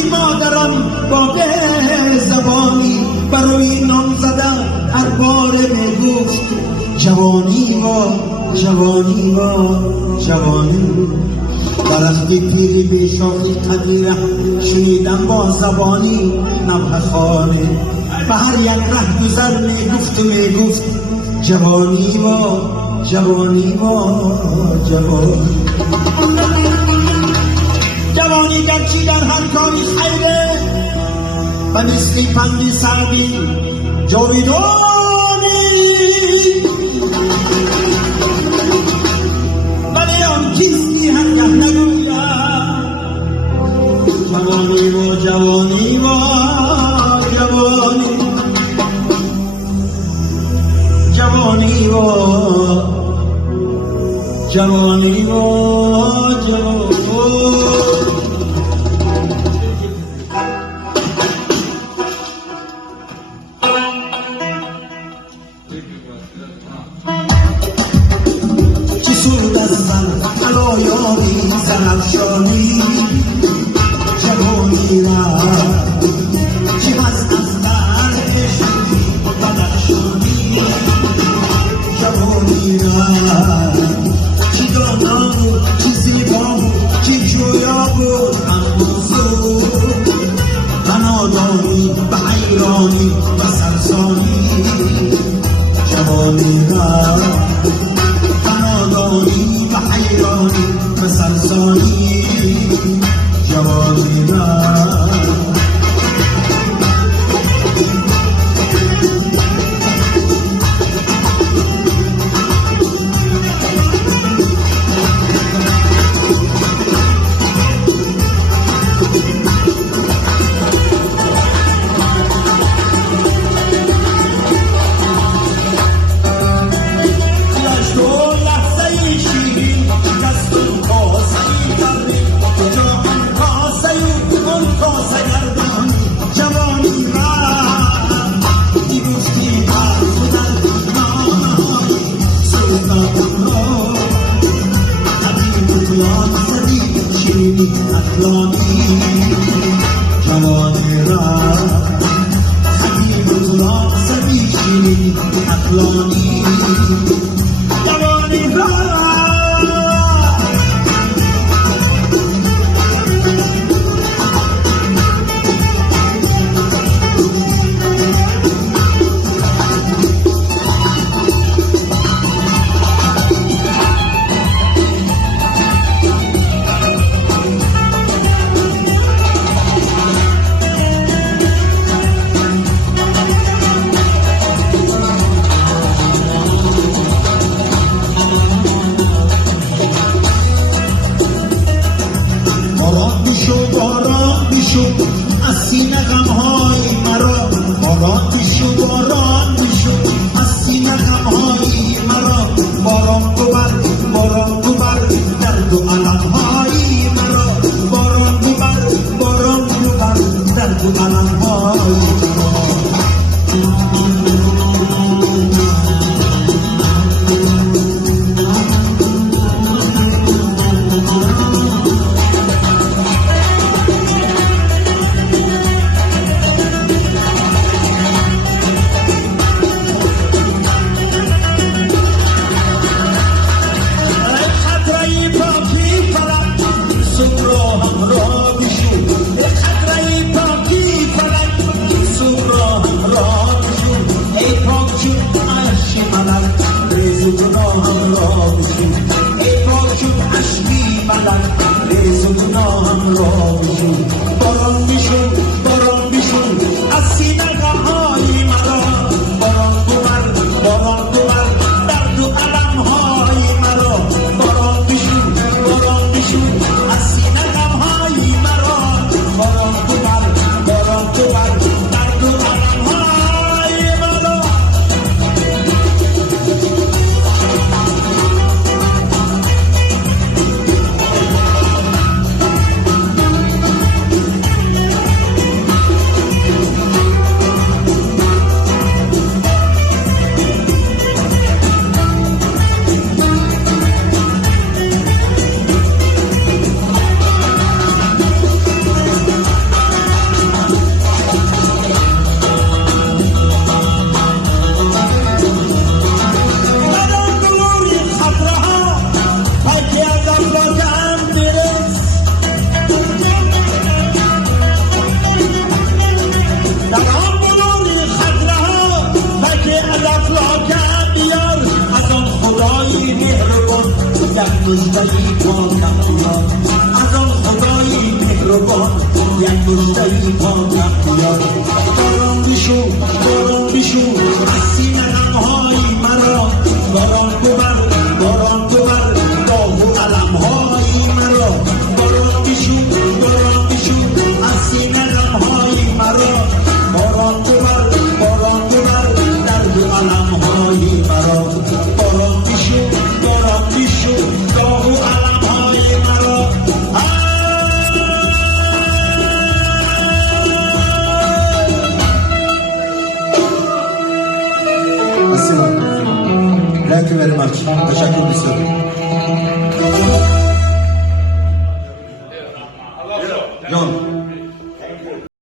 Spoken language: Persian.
وقتی مادرم با زبانی برای نام زدن هر بار میگفت جوانی و جوانی و جوانی. درختی پیری به شاخی قدیره شنیدم با زبانی نبهخانه به هر یک ره گذر میگفت جوانی و جوانی و جوانی. جوانی گرچه در هر کاری خیره و مثل پندی سعدی جاویدانی، ولی آن کیستی هرگه نگوید جوانی و جوانی و جوانی. جوانی و جوانی و جوانی. چی سود از من علایانی زنفشانی جوانی را، چی هست از من کشمی و بدخشانی جوانی را، چی دانم و چی زیبام و چی جویاب و هموزو و نادانی و حیرانی و سرسانی جوانی را، و نادانی و حیرانی و سرسانی جوانی را. جوانی را حبیب الله سبیشی اقلانی جوانی را. باران بشو از سینه غمهای مرا، باران بشو از سینه غمهای مرا، باران ببر درد و علمهای مرا، باران ببر درد و علمهای مرا. باران بیشون از سینه غمهای مرا، باران ببر درد و علمهای مرا، باران بیشون از سینه غمهای مرا، باران ببر درد و علمهای مرا. مشتری پاکم بیاد باران بیشو از سینه‌های مرا باران ببر داغ و علمهای مرا باران بیشو از سینه‌های مرا باران ببر درد و علمهای مرا باران بیشو داغ و علمهای مرا Thank you very much. Teşekkür ederim.